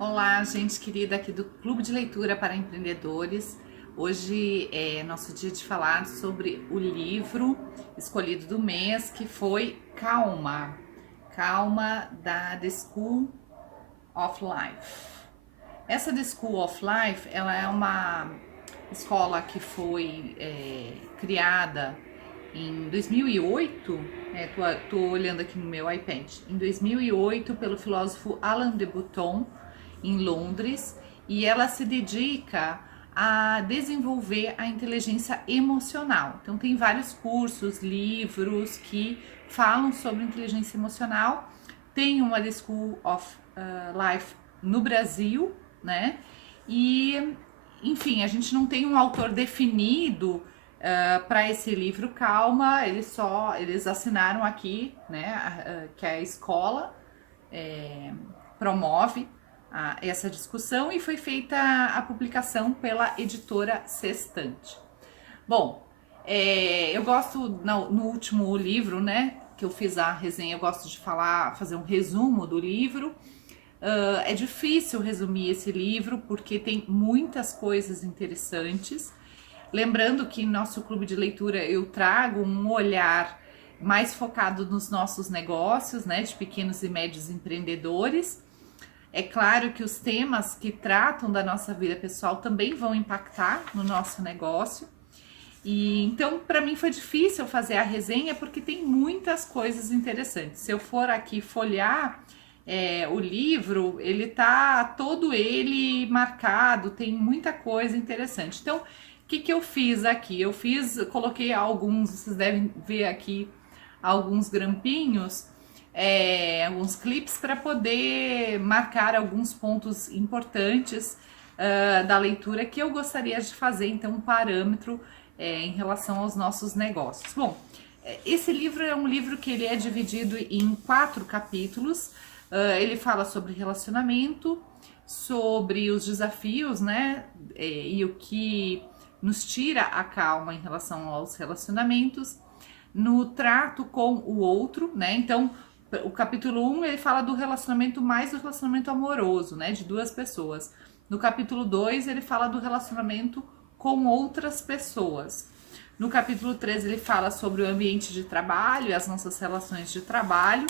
Olá, gente querida aqui do Clube de Leitura para Empreendedores. Hoje é nosso dia de falar sobre o livro escolhido do mês, que foi Calma, Calma da The School of Life. Essa The School of Life, ela é uma escola que foi criada em 2008, tô olhando aqui no meu iPad, em 2008 pelo filósofo Alain de Botton, em Londres, e ela se dedica a desenvolver a inteligência emocional. Então tem vários cursos, livros que falam sobre inteligência emocional. Tem uma The School of Life no Brasil, né? E, enfim, a gente não tem um autor definido para esse livro Calma, eles assinaram aqui, né, que a escola promove essa discussão, e foi feita a publicação pela editora Sextante. Bom, eu gosto, no último livro, né, que eu fiz a resenha, eu gosto de fazer um resumo do livro. É difícil resumir esse livro porque tem muitas coisas interessantes. Lembrando que em nosso clube de leitura eu trago um olhar mais focado nos nossos negócios, né, de pequenos e médios empreendedores. É claro que os temas que tratam da nossa vida pessoal também vão impactar no nosso negócio. E então, para mim foi difícil fazer a resenha porque tem muitas coisas interessantes. Se eu for aqui folhear o livro, ele tá todo ele marcado, tem muita coisa interessante. Então, o que eu fiz aqui? Coloquei alguns, vocês devem ver aqui alguns grampinhos, alguns clipes para poder marcar alguns pontos importantes da leitura que eu gostaria de fazer, então, um parâmetro em relação aos nossos negócios. Bom, esse livro é um livro que ele é dividido em 4 capítulos. Ele fala sobre relacionamento, sobre os desafios, né, e o que nos tira a calma em relação aos relacionamentos, no trato com o outro, né? Então, o capítulo 1 ele fala do relacionamento, mais do relacionamento amoroso, né, de duas pessoas. No capítulo 2 ele fala do relacionamento com outras pessoas. No capítulo 3 ele fala sobre o ambiente de trabalho e as nossas relações de trabalho.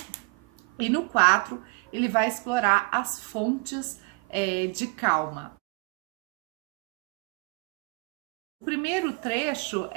E no 4 ele vai explorar as fontes de calma. O primeiro trecho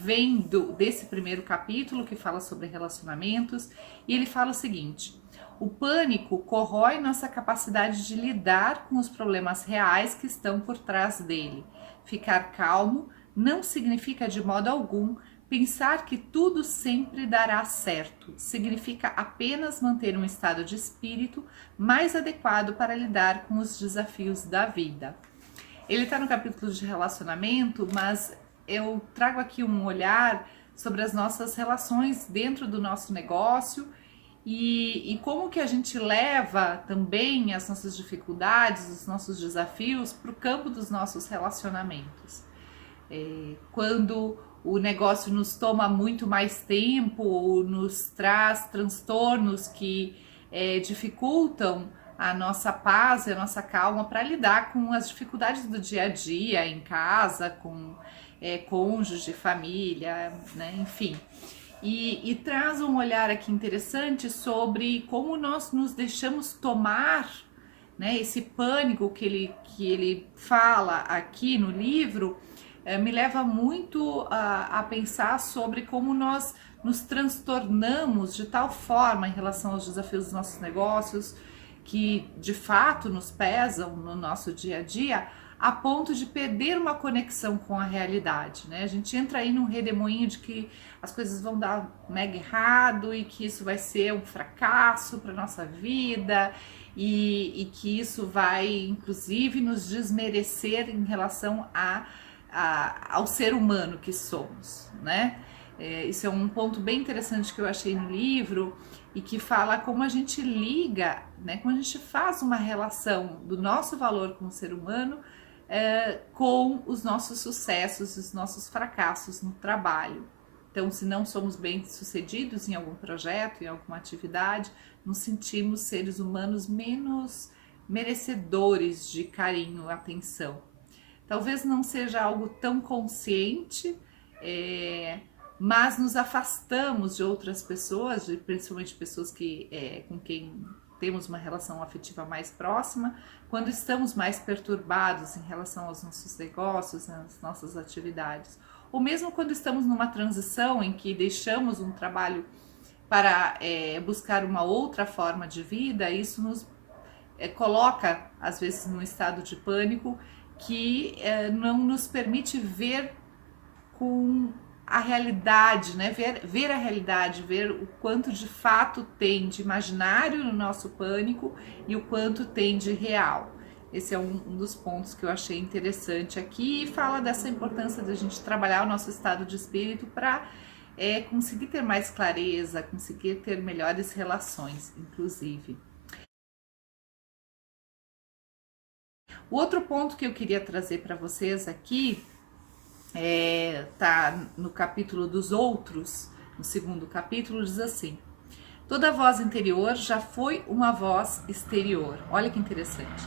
vem desse primeiro capítulo, que fala sobre relacionamentos, e ele fala o seguinte: o pânico corrói nossa capacidade de lidar com os problemas reais que estão por trás dele. Ficar calmo não significa de modo algum pensar que tudo sempre dará certo. Significa apenas manter um estado de espírito mais adequado para lidar com os desafios da vida. Ele está no capítulo de relacionamento, mas eu trago aqui um olhar sobre as nossas relações dentro do nosso negócio e como que a gente leva também as nossas dificuldades, os nossos desafios para o campo dos nossos relacionamentos. Quando o negócio nos toma muito mais tempo ou nos traz transtornos que dificultam a nossa paz e a nossa calma para lidar com as dificuldades do dia a dia, em casa, com cônjuge, família, né? Enfim. E traz um olhar aqui interessante sobre como nós nos deixamos tomar, né? Esse pânico que ele fala aqui no livro me leva muito a pensar sobre como nós nos transtornamos de tal forma em relação aos desafios dos nossos negócios, que de fato nos pesam no nosso dia a dia, a ponto de perder uma conexão com a realidade, né? A gente entra aí num redemoinho de que as coisas vão dar mega errado e que isso vai ser um fracasso para nossa vida e que isso vai, inclusive, nos desmerecer em relação ao ser humano que somos, né? Isso é um ponto bem interessante que eu achei no livro e que fala como a gente liga, né, como a gente faz uma relação do nosso valor como ser humano com os nossos sucessos, os nossos fracassos no trabalho. Então, se não somos bem-sucedidos em algum projeto, em alguma atividade, nos sentimos seres humanos merecedores de carinho, atenção. Talvez não seja algo tão consciente, mas nos afastamos de outras pessoas, principalmente pessoas com quem temos uma relação afetiva mais próxima, quando estamos mais perturbados em relação aos nossos negócios, às nossas atividades. Ou mesmo quando estamos numa transição em que deixamos um trabalho para buscar uma outra forma de vida, isso nos coloca, às vezes, num estado de pânico que não nos permite ver com a realidade, né? Ver a realidade, ver o quanto de fato tem de imaginário no nosso pânico e o quanto tem de real. Esse é um dos pontos que eu achei interessante aqui, e fala dessa importância de a gente trabalhar o nosso estado de espírito para conseguir ter mais clareza, conseguir ter melhores relações, inclusive. O outro ponto que eu queria trazer para vocês aqui tá no capítulo dos outros, no segundo capítulo, diz assim: toda voz interior já foi uma voz exterior. Olha que interessante.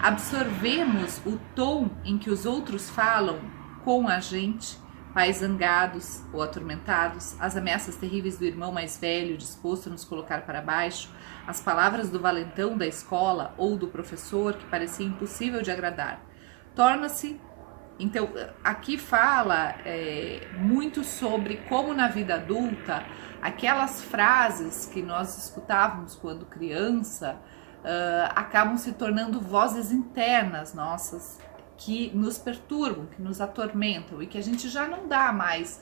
Absorvemos o tom em que os outros falam com a gente, pais zangados ou atormentados, as ameaças terríveis do irmão mais velho disposto a nos colocar para baixo, as palavras do valentão da escola ou do professor que parecia impossível de agradar. Torna-se. Então, aqui fala muito sobre como na vida adulta, aquelas frases que nós escutávamos quando criança acabam se tornando vozes internas nossas, que nos perturbam, que nos atormentam, e que a gente já não dá mais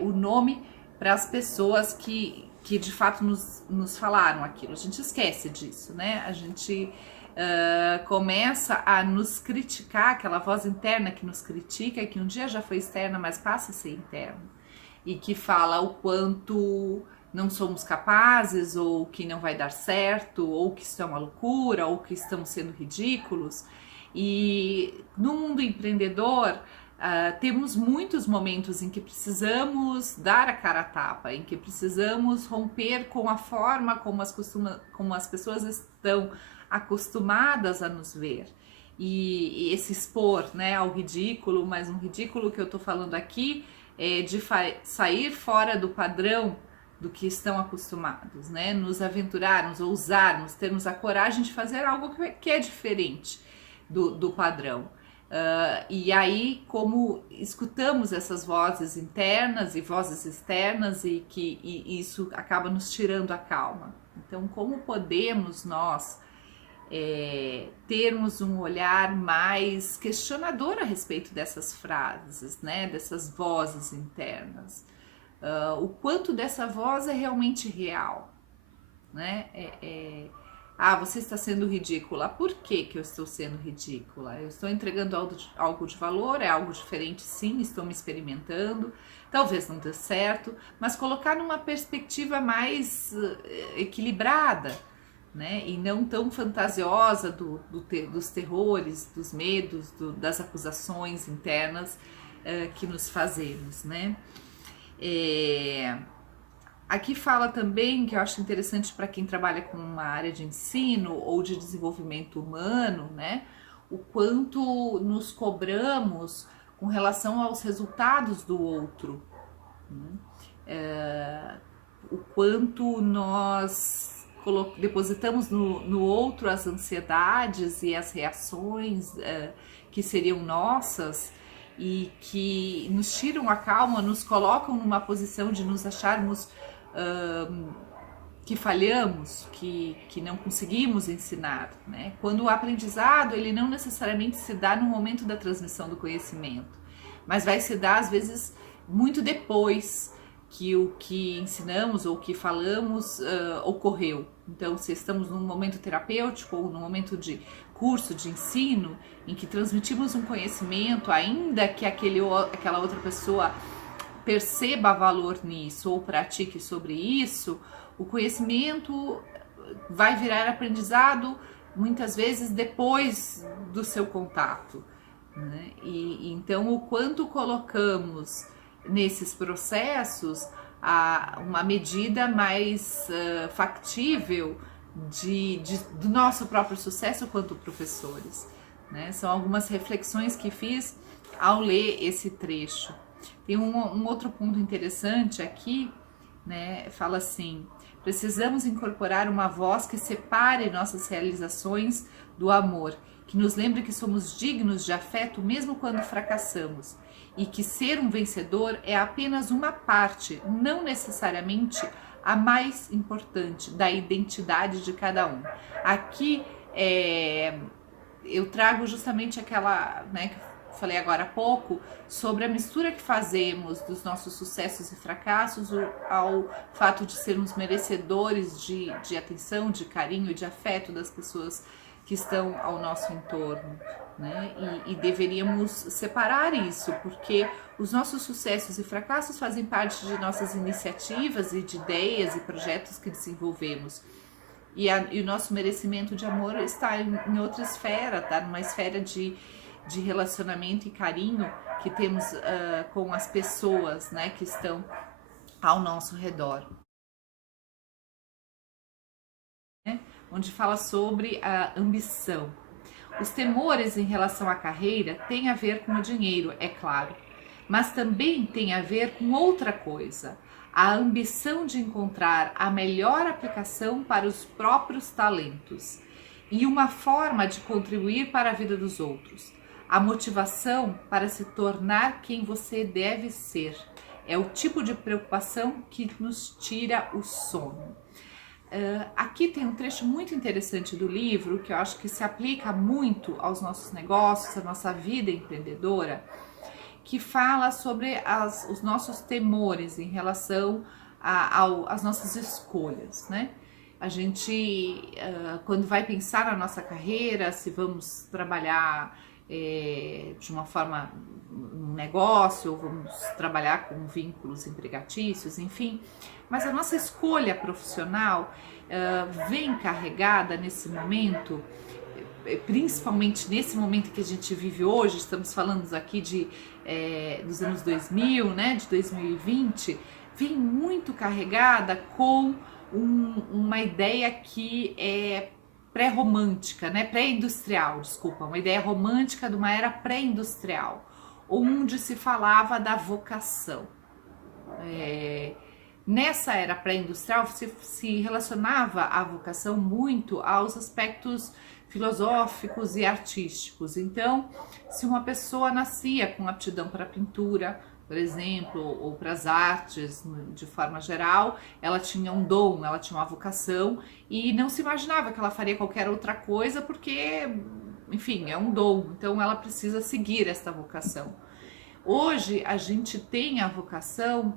o nome para as pessoas que de fato nos falaram aquilo. A gente esquece disso, né? A gente começa a nos criticar, aquela voz interna que nos critica, que um dia já foi externa, mas passa a ser interna, e que fala o quanto não somos capazes, ou que não vai dar certo, ou que isso é uma loucura, ou que estamos sendo ridículos. E no mundo empreendedor, temos muitos momentos em que precisamos dar a cara a tapa, em que precisamos romper com a forma como as pessoas estão acostumadas a nos ver, e esse expor, né, ao ridículo, mas um ridículo que eu tô falando aqui é de sair fora do padrão do que estão acostumados, né, nos aventurarmos, ousarmos, termos a coragem de fazer algo que é diferente do padrão. E aí, como escutamos essas vozes internas e vozes externas, e isso acaba nos tirando a calma. Então, como podemos nós termos um olhar mais questionador a respeito dessas frases, né, dessas vozes internas? O quanto dessa voz é realmente real, né? Você está sendo ridícula. Por que eu estou sendo ridícula? Eu estou entregando algo de valor, é algo diferente, sim, estou me experimentando, talvez não dê certo, mas colocar numa perspectiva mais equilibrada, né? E não tão fantasiosa dos terrores, dos medos, das acusações internas que nos fazemos, né? Aqui fala também, que eu acho interessante para quem trabalha com uma área de ensino ou de desenvolvimento humano, né? O quanto nos cobramos com relação aos resultados do outro, né? O quanto nós depositamos no outro as ansiedades e as reações que seriam nossas, e que nos tiram a calma, nos colocam numa posição de nos acharmos que falhamos, que não conseguimos ensinar, né? Quando o aprendizado, ele não necessariamente se dá no momento da transmissão do conhecimento, mas vai se dar às vezes muito depois que o que ensinamos ou que falamos ocorreu. Então, se estamos num momento terapêutico ou num momento de curso de ensino, em que transmitimos um conhecimento, ainda que aquela outra pessoa perceba valor nisso ou pratique sobre isso, o conhecimento vai virar aprendizado muitas vezes depois do seu contato, né? E então, o quanto colocamos nesses processos uma medida mais factível do nosso próprio sucesso quanto professores, né? São algumas reflexões que fiz ao ler esse trecho. Tem um outro ponto interessante aqui, né? Fala assim: precisamos incorporar uma voz que separe nossas realizações do amor, que nos lembre que somos dignos de afeto mesmo quando fracassamos, e que ser um vencedor é apenas uma parte, não necessariamente a mais importante, da identidade de cada um. Aqui eu trago justamente aquela, né, que eu falei agora há pouco, sobre a mistura que fazemos dos nossos sucessos e fracassos ao fato de sermos merecedores de atenção, de carinho e de afeto das pessoas que estão ao nosso entorno, né? E deveríamos separar isso, porque os nossos sucessos e fracassos fazem parte de nossas iniciativas e de ideias e projetos que desenvolvemos. E o nosso merecimento de amor está em outra esfera, tá? Numa esfera de relacionamento e carinho que temos com as pessoas, né, que estão ao nosso redor. Onde fala sobre a ambição. Os temores em relação à carreira têm a ver com o dinheiro, é claro, mas também tem a ver com outra coisa: a ambição de encontrar a melhor aplicação para os próprios talentos e uma forma de contribuir para a vida dos outros. A motivação para se tornar quem você deve ser é o tipo de preocupação que nos tira o sono. Aqui tem um trecho muito interessante do livro que eu acho que se aplica muito aos nossos negócios, à nossa vida empreendedora, que fala sobre os nossos temores em relação às nossas escolhas, né? A gente, quando vai pensar na nossa carreira, se vamos trabalhar de uma forma num negócio, ou vamos trabalhar com vínculos empregatícios, enfim, mas a nossa escolha profissional vem carregada nesse momento, principalmente nesse momento que a gente vive hoje. Estamos falando aqui dos anos 2000, né, de 2020, vem muito carregada com uma ideia que é pré-romântica, né, pré-industrial, desculpa, uma ideia romântica de uma era pré-industrial, onde se falava da vocação. Nessa era pré-industrial se relacionava a vocação muito aos aspectos filosóficos e artísticos. Então, se uma pessoa nascia com aptidão para a pintura, por exemplo, ou para as artes de forma geral, ela tinha um dom, ela tinha uma vocação, e não se imaginava que ela faria qualquer outra coisa porque, enfim, é um dom, então ela precisa seguir esta vocação. Hoje a gente tem a vocação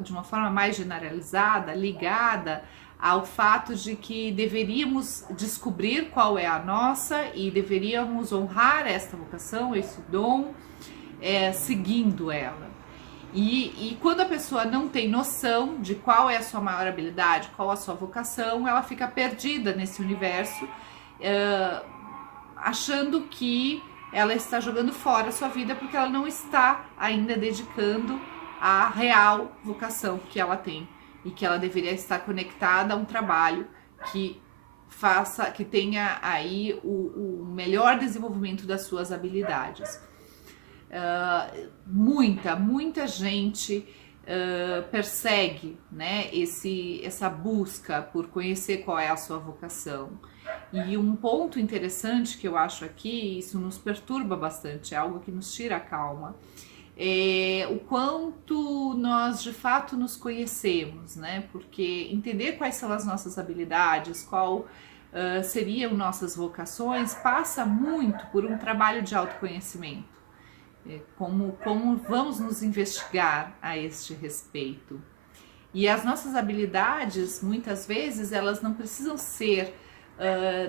de uma forma mais generalizada, ligada ao fato de que deveríamos descobrir qual é a nossa e deveríamos honrar esta vocação, esse dom, seguindo ela. E quando a pessoa não tem noção de qual é a sua maior habilidade, qual a sua vocação, ela fica perdida nesse universo, achando que ela está jogando fora a sua vida porque ela não está ainda dedicando a real vocação que ela tem e que ela deveria estar conectada a um trabalho que tenha aí o melhor desenvolvimento das suas habilidades. Muita gente persegue, né, essa busca por conhecer qual é a sua vocação. E um ponto interessante que eu acho aqui, isso nos perturba bastante, é algo que nos tira a calma, é o quanto nós de fato nos conhecemos, né? Porque entender quais são as nossas habilidades, qual seriam nossas vocações, passa muito por um trabalho de autoconhecimento. Como vamos nos investigar a este respeito. E as nossas habilidades, muitas vezes, elas não precisam ser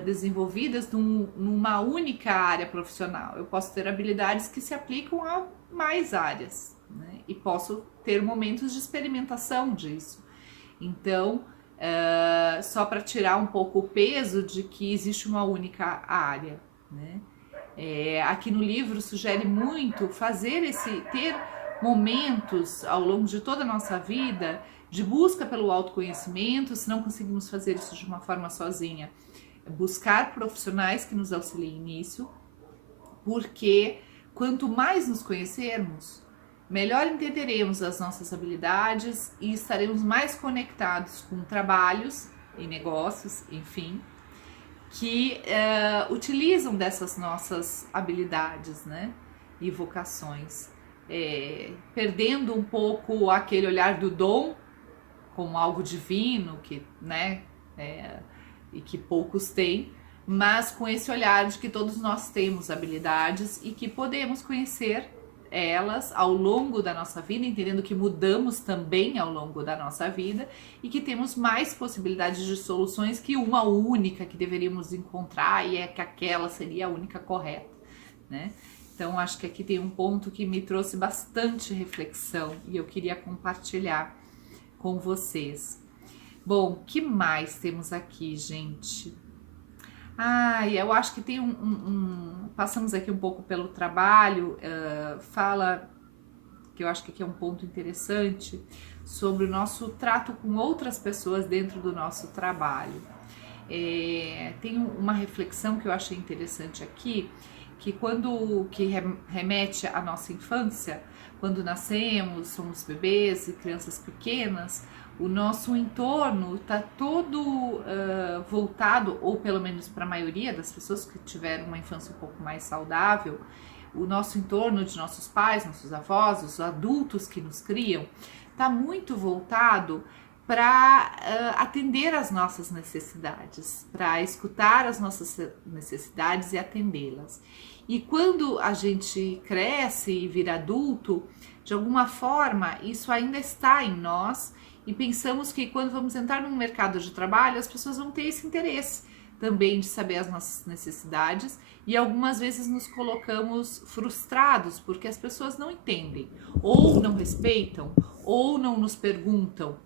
desenvolvidas numa única área profissional. Eu posso ter habilidades que se aplicam a mais áreas, né? E posso ter momentos de experimentação disso. Então, só para tirar um pouco o peso de que existe uma única área, né? Aqui no livro sugere muito ter momentos ao longo de toda a nossa vida de busca pelo autoconhecimento, se não conseguimos fazer isso de uma forma sozinha, buscar profissionais que nos auxiliem nisso, porque quanto mais nos conhecermos, melhor entenderemos as nossas habilidades e estaremos mais conectados com trabalhos e negócios, enfim, que utilizam dessas nossas habilidades, né, e vocações, perdendo um pouco aquele olhar do dom como algo divino, que, né, e que poucos têm, mas com esse olhar de que todos nós temos habilidades e que podemos conhecer elas ao longo da nossa vida, entendendo que mudamos também ao longo da nossa vida e que temos mais possibilidades de soluções que uma única que deveríamos encontrar e é que aquela seria a única correta, né? Então acho que aqui tem um ponto que me trouxe bastante reflexão e eu queria compartilhar com vocês. Bom, que mais temos aqui, gente? Eu acho que tem passamos aqui um pouco pelo trabalho, fala, que eu acho que aqui é um ponto interessante, sobre o nosso trato com outras pessoas dentro do nosso trabalho. Tem uma reflexão que eu achei interessante aqui, que remete à nossa infância, quando nascemos, somos bebês e crianças pequenas, o nosso entorno está todo voltado, ou pelo menos para a maioria das pessoas que tiveram uma infância um pouco mais saudável, o nosso entorno de nossos pais, nossos avós, os adultos que nos criam, está muito voltado para atender às nossas necessidades, para escutar as nossas necessidades e atendê-las. E quando a gente cresce e vira adulto, de alguma forma isso ainda está em nós e pensamos que quando vamos entrar no mercado de trabalho, as pessoas vão ter esse interesse também de saber as nossas necessidades e algumas vezes nos colocamos frustrados porque as pessoas não entendem, ou não respeitam, ou não nos perguntam.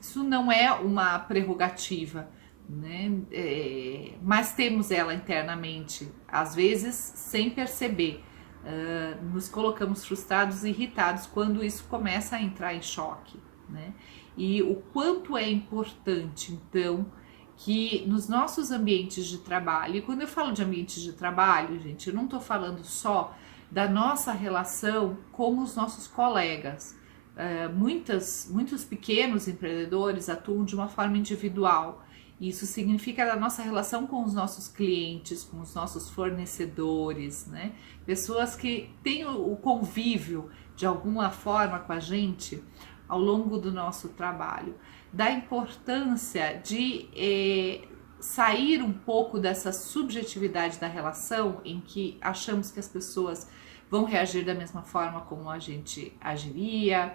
Isso não é uma prerrogativa, né? Mas temos ela internamente, às vezes sem perceber. Nos colocamos frustrados e irritados quando isso começa a entrar em choque, né? E o quanto é importante, então, que nos nossos ambientes de trabalho, e quando eu falo de ambientes de trabalho, gente, eu não estou falando só da nossa relação com os nossos colegas. Muitos pequenos empreendedores atuam de uma forma individual. Isso significa a nossa relação com os nossos clientes, com os nossos fornecedores, né? Pessoas que têm o convívio de alguma forma com a gente ao longo do nosso trabalho. Da importância de sair um pouco dessa subjetividade da relação em que achamos que as pessoas vão reagir da mesma forma como a gente agiria,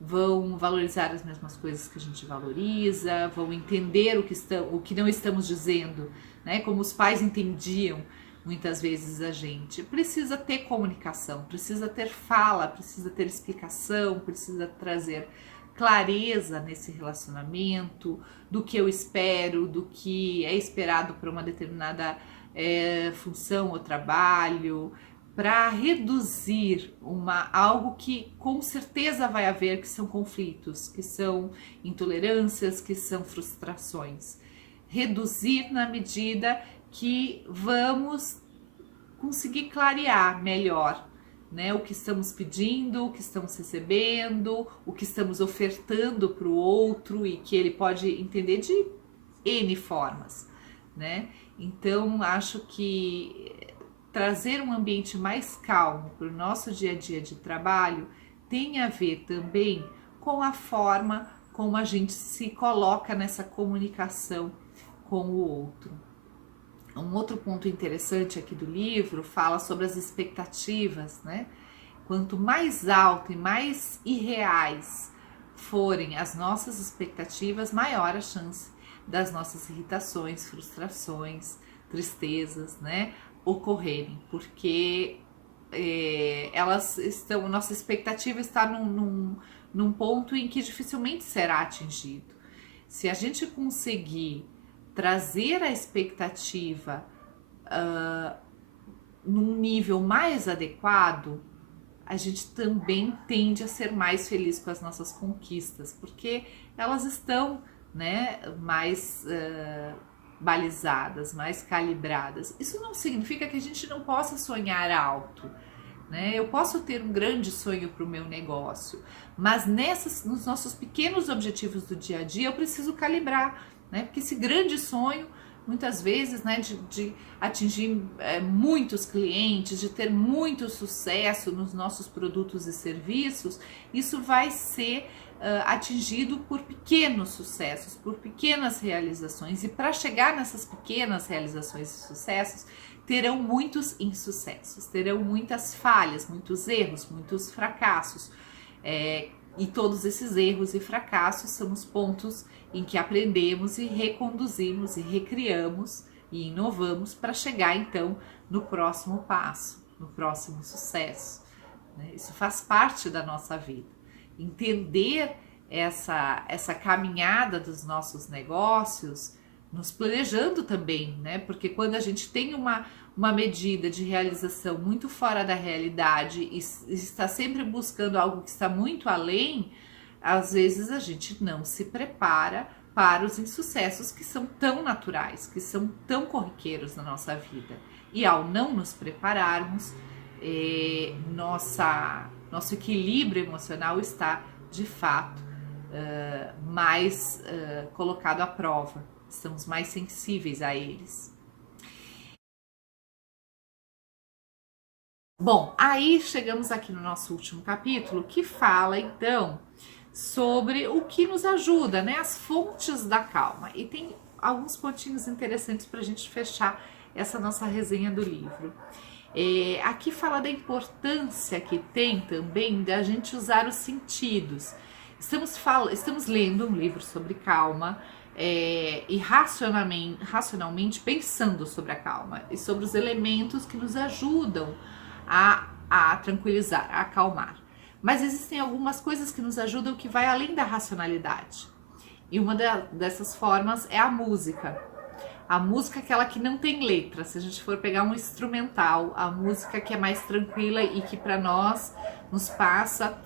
vão valorizar as mesmas coisas que a gente valoriza, vão entender o que não estamos dizendo, né? Como os pais entendiam muitas vezes a gente. Precisa ter comunicação, precisa ter fala, precisa ter explicação, precisa trazer clareza nesse relacionamento, do que eu espero, do que é esperado para uma determinada função ou trabalho, para reduzir algo que com certeza vai haver, que são conflitos, que são intolerâncias, que são frustrações. Reduzir na medida que vamos conseguir clarear melhor, né, o que estamos pedindo, o que estamos recebendo, o que estamos ofertando para o outro e que ele pode entender de N formas, né? Então, acho que trazer um ambiente mais calmo para o nosso dia a dia de trabalho tem a ver também com a forma como a gente se coloca nessa comunicação com o outro. Um outro ponto interessante aqui do livro fala sobre as expectativas, né? Quanto mais alto e mais irreais forem as nossas expectativas, maior a chance das nossas irritações, frustrações, tristezas, né, ocorrerem, porque nossa expectativa está num ponto em que dificilmente será atingido. Se a gente conseguir trazer a expectativa num nível mais adequado, a gente também tende a ser mais feliz com as nossas conquistas, porque elas estão, né, mais balizadas, mais calibradas. Isso não significa que a gente não possa sonhar alto, né? Eu posso ter um grande sonho para o meu negócio, mas nos nossos pequenos objetivos do dia a dia eu preciso calibrar, né? Porque esse grande sonho, muitas vezes, né, de atingir muitos clientes, de ter muito sucesso nos nossos produtos e serviços, isso vai ser atingido por pequenos sucessos, por pequenas realizações. E para chegar nessas pequenas realizações e sucessos, terão muitos insucessos, terão muitas falhas, muitos erros, muitos fracassos. E todos esses erros e fracassos são os pontos em que aprendemos e reconduzimos e recriamos e inovamos para chegar então no próximo passo, no próximo sucesso. Isso faz parte da nossa vida. Entender essa caminhada dos nossos negócios, nos planejando também, né? Porque quando a gente tem uma medida de realização muito fora da realidade e está sempre buscando algo que está muito além, às vezes a gente não se prepara para os insucessos que são tão naturais, que são tão corriqueiros na nossa vida. E ao não nos prepararmos, nosso equilíbrio emocional está, de fato, mais colocado à prova. Estamos mais sensíveis a eles. Bom, aí chegamos aqui no nosso último capítulo, que fala então sobre o que nos ajuda, né? As fontes da calma. E tem alguns pontinhos interessantes para a gente fechar essa nossa resenha do livro. Aqui fala da importância que tem também da gente usar os sentidos. Estamos lendo um livro sobre calma e racionalmente pensando sobre a calma e sobre os elementos que nos ajudam a tranquilizar, a acalmar. Mas existem algumas coisas que nos ajudam que vai além da racionalidade. E uma dessas formas é a música. A música é aquela que não tem letra. Se a gente for pegar um instrumental, a música que é mais tranquila e que para nós nos passa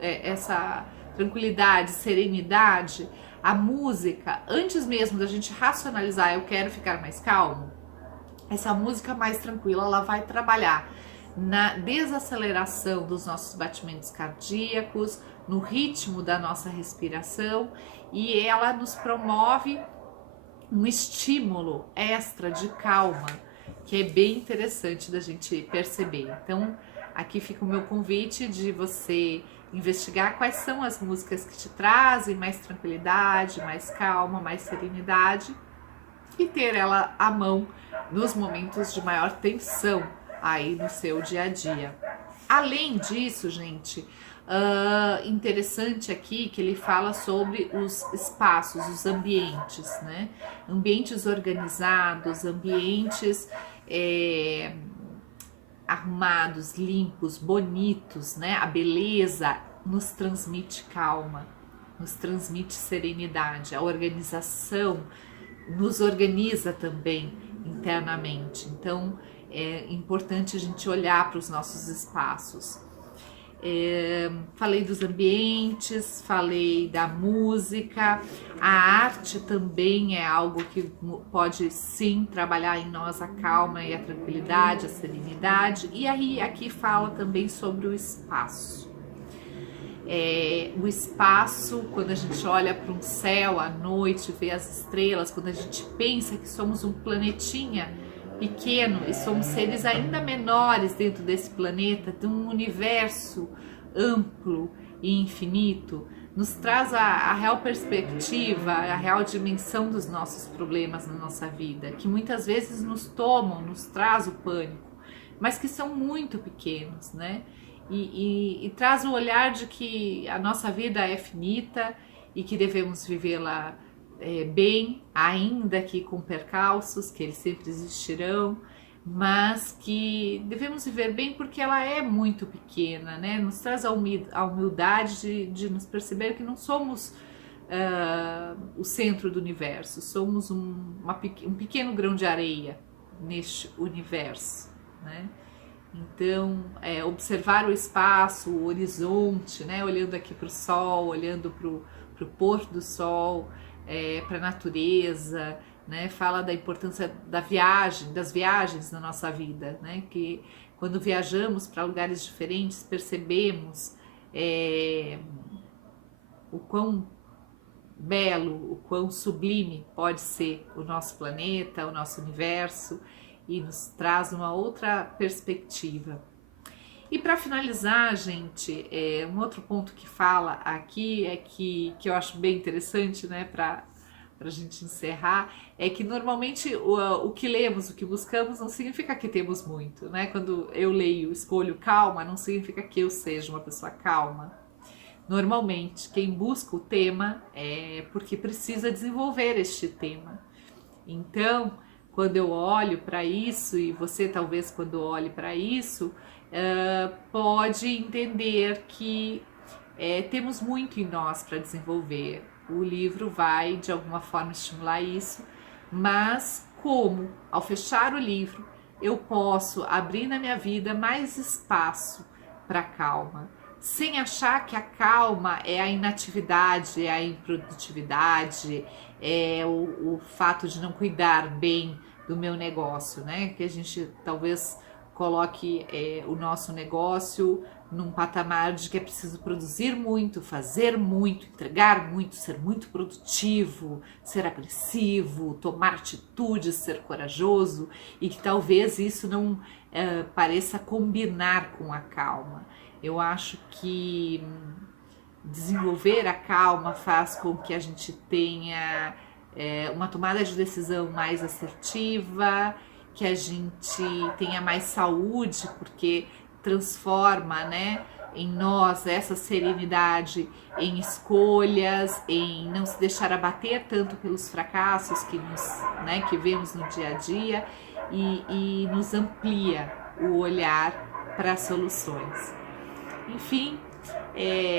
essa tranquilidade, serenidade, a música, antes mesmo da gente racionalizar, eu quero ficar mais calmo, essa música mais tranquila, ela vai trabalhar na desaceleração dos nossos batimentos cardíacos, no ritmo da nossa respiração, e ela nos promove um estímulo extra de calma, que é bem interessante da gente perceber. Então, aqui fica o meu convite de você investigar quais são as músicas que te trazem mais tranquilidade, mais calma, mais serenidade, e ter ela à mão nos momentos de maior tensão aí no seu dia a dia. Além disso, gente, interessante aqui que ele fala sobre os espaços, os ambientes, né? Ambientes organizados, ambientes arrumados, limpos, bonitos, né? A beleza nos transmite calma, nos transmite serenidade. A organização nos organiza também internamente. Então, é importante a gente olhar para os nossos espaços. Falei dos ambientes, falei da música, a arte também é algo que pode sim trabalhar em nós a calma e a tranquilidade, a serenidade. E aí aqui fala também sobre o espaço. O espaço, quando a gente olha para um céu à noite, vê as estrelas, quando a gente pensa que somos um planetinha pequeno e somos seres ainda menores dentro desse planeta, de um universo amplo e infinito, nos traz a real perspectiva, a real dimensão dos nossos problemas na nossa vida, que muitas vezes nos tomam, nos traz o pânico, mas que são muito pequenos, né? E traz o olhar de que a nossa vida é finita e que devemos vivê-la bem, ainda que com percalços, que eles sempre existirão, mas que devemos viver bem porque ela é muito pequena, né? Nos traz a humildade de nos perceber que não somos o centro do universo, somos um pequeno grão de areia neste universo, né? Então, observar o espaço, o horizonte, né? Olhando aqui para o sol, olhando para o pôr do sol, para a natureza, né? Fala da importância das viagens na nossa vida, né? Que quando viajamos para lugares diferentes, percebemos o quão belo, o quão sublime pode ser o nosso planeta, o nosso universo, e nos traz uma outra perspectiva. E para finalizar, gente, um outro ponto que fala aqui que eu acho bem interessante, né, para a gente encerrar, é que normalmente o que lemos, o que buscamos, não significa que temos muito, né? Quando eu leio, escolho calma, não significa que eu seja uma pessoa calma. Normalmente, quem busca o tema é porque precisa desenvolver este tema. Então, quando eu olho para isso, e você talvez quando olhe para isso, pode entender que temos muito em nós para desenvolver. O livro vai, de alguma forma, estimular isso, mas como, ao fechar o livro, eu posso abrir na minha vida mais espaço para calma, sem achar que a calma é a inatividade, é a improdutividade, é o fato de não cuidar bem do meu negócio, né? Que a gente talvez coloque o nosso negócio num patamar de que é preciso produzir muito, fazer muito, entregar muito, ser muito produtivo, ser agressivo, tomar atitudes, ser corajoso, e que talvez isso não pareça combinar com a calma. Eu acho que desenvolver a calma faz com que a gente tenha uma tomada de decisão mais assertiva, que a gente tenha mais saúde, porque transforma, né, em nós essa serenidade em escolhas, em não se deixar abater tanto pelos fracassos que vemos no dia a dia, e nos amplia o olhar para soluções. Enfim,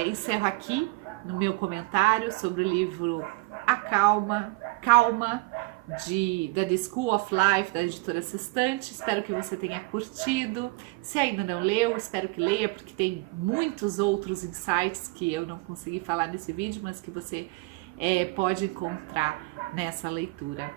encerro aqui no meu comentário sobre o livro A Calma, da The School of Life, da editora Sextante. Espero que você tenha curtido. Se ainda não leu, espero que leia, porque tem muitos outros insights que eu não consegui falar nesse vídeo, mas que você pode encontrar nessa leitura.